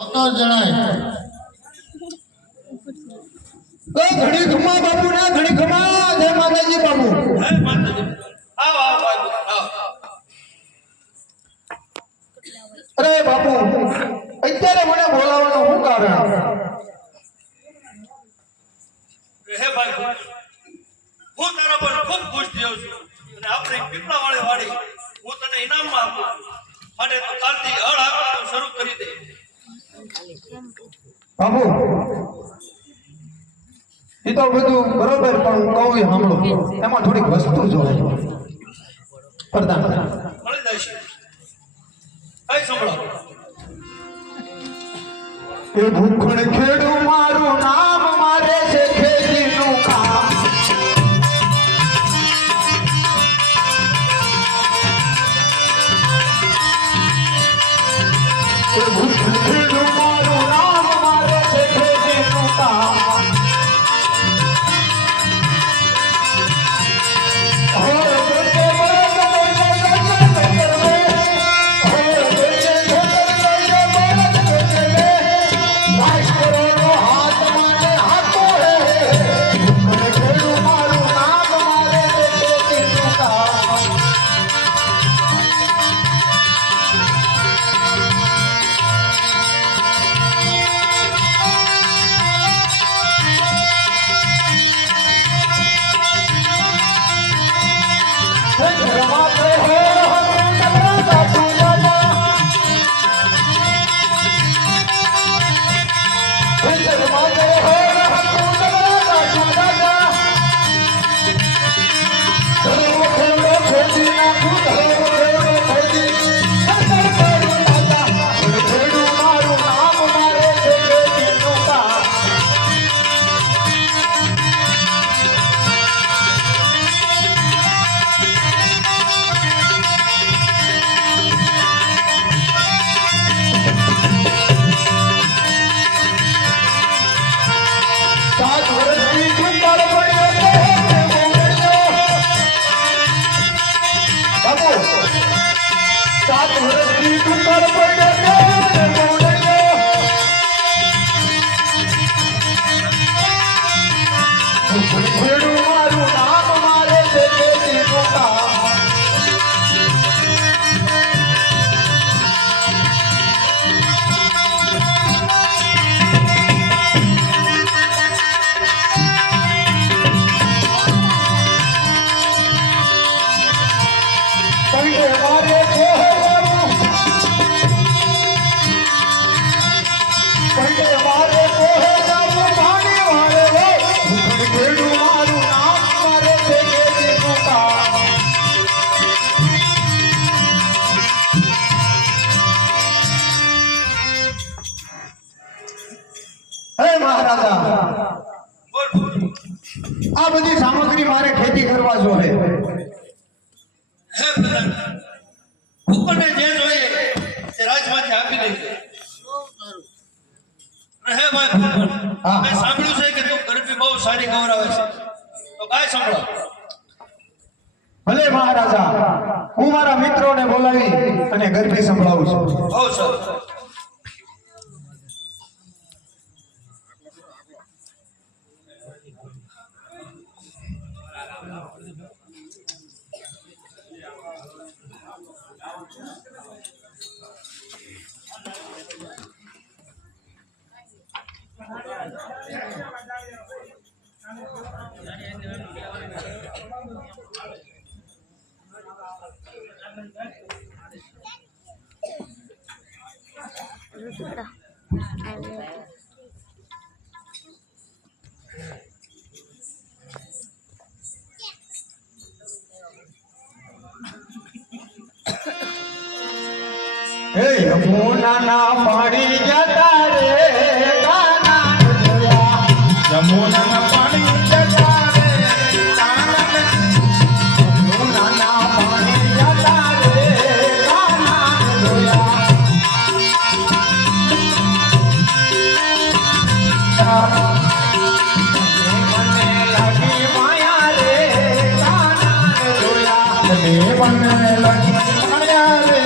જણાય તો ઘણી ખમા બાપુ ના ઘણી ખમા જય માતાજી બાપુ જય માતાજી આવ આવ આવ અરે બાપુ અત્યારે મને બોલાવવાનું શું કારણ હે ભાઈ હું તારા પર ખૂબ ખુશ થયો છું અને આપણી પીપળા વાળી હું તને ઇનામમાં આપું માટે તો કાલથી હળ હાંકવાનું શરૂ કરી દે બાપુ એ તો બધું બરોબર પણ કહું સાંભળો એમાં થોડીક વસ્તુ જોઈએ પ્રધાન મળી જશે કઈ સાંભળો એ ભૂખણ ખેડું મારું નામ મારે છે ખેતીનું કામ એ ભૂખણ ખેડું મારું નામ મારે છે ખેતીનું કામ આ બધી સામગ્રી મારે ખેતી કરવા જોઈએ હે પ્રધાન ઉપરને જે જોઈએ તે રાજમાંથી આપી દેજો હે ભાઈ હા. મેં સાંભળ્યું છે કે તું ગરબી બહુ સારી ગૌરાવે છે તો કાંઈ સાંભળો ભલે મહારાજા હું મારા મિત્રોને બોલાવી અને ગરબી સંભળાવું છું હો સર હે યમુના ના પાણી જતા રે કાના જોયા યમુના ના પાણી જતા રે કાના યમુના ના પાણી જતા રે કાના જોયા મને લાગી માયા રે કાના જોયા મને લાગી માયા રે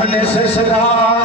અને સસરા